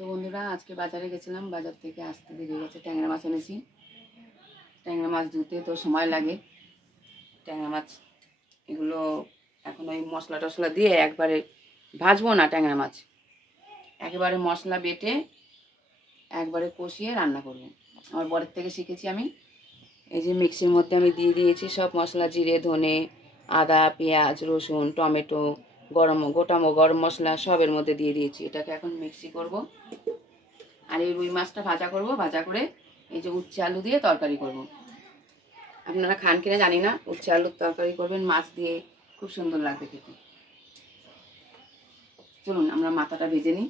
তো বন্ধুরা, আজকে বাজারে গেছিলাম, বাজার থেকে আসতে দেরি হয়ে গেছে। ট্যাংরা মাছ এনেছি। ট্যাংরা মাছ ধুতে তো সময় লাগে। ট্যাংরা মাছ এগুলো এখন ওই মশলা টশলা দিয়ে একবারে ভাজবো না। ট্যাংরা মাছ একেবারে মশলা বেটে একবারে কষিয়ে রান্না করব। আমার বরের থেকে শিখেছি আমি। এই যে মিক্সির মধ্যে আমি দিয়ে দিয়েছি সব মশলা, জিরে, ধনে, আদা, পেঁয়াজ, রসুন, টমেটো, গোটা গরম মশলা সবের মধ্যে দিয়ে দিয়েছি। এটাকে এখন মিক্সি করব। আর এই রুই মাছটা ভাজা করব। ভাজা করে এই যে উচ্ছে আলু দিয়ে তরকারি করব। আপনারা খান কিনা জানি না, উচ্ছে আলুর তরকারি করবেন মাছ দিয়ে, খুব সুন্দর লাগবে খেতে। চলুন আমরা মাথাটা ভেজে নিই।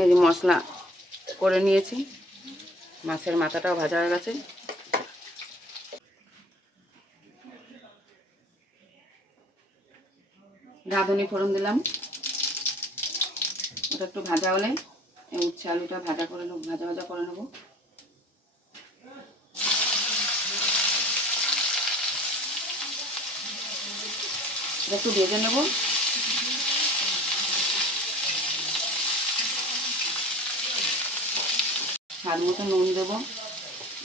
এই যে মশলা করে নিয়েছি, মাছের মাথাটাও ভাজা হয়ে গেছে। রাঁধুনি ফোড়ন দিলাম। ওটা একটু ভাজা হলে এই উচ্ছে আলুটা ভাজা করে নেবো। এটা একটু ভেজে নেব। স্বাদ মতো নুন দেবো।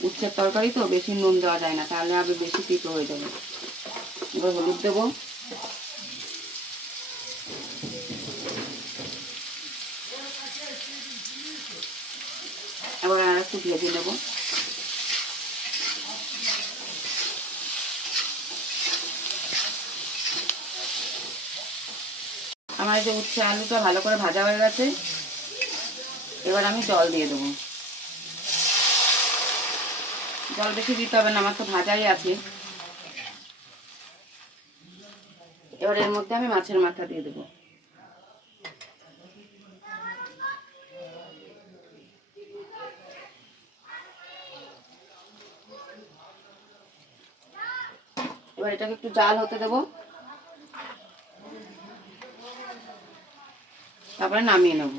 উচ্ছের তরকারি তো বেশি নুন দেওয়া যায় না, তাহলে আবার বেশি তিতো হয়ে যাবে। এবার হলুদ দেবো। এবার আর একটু ভেজে নেব। আমার এই যে উচ্ছে আলুটা ভালো করে ভাজা হয়ে গেছে। এবার আমি জল দিয়ে দেবো। জল বেশি দিতে হবে না, আমার তো ভাজাই আছে। এবার এর মধ্যে আমি মাছের মাথা দিয়ে দেবো। এবার এটাকে একটু জাল হতে দেবো, তারপরে নামিয়ে নেব।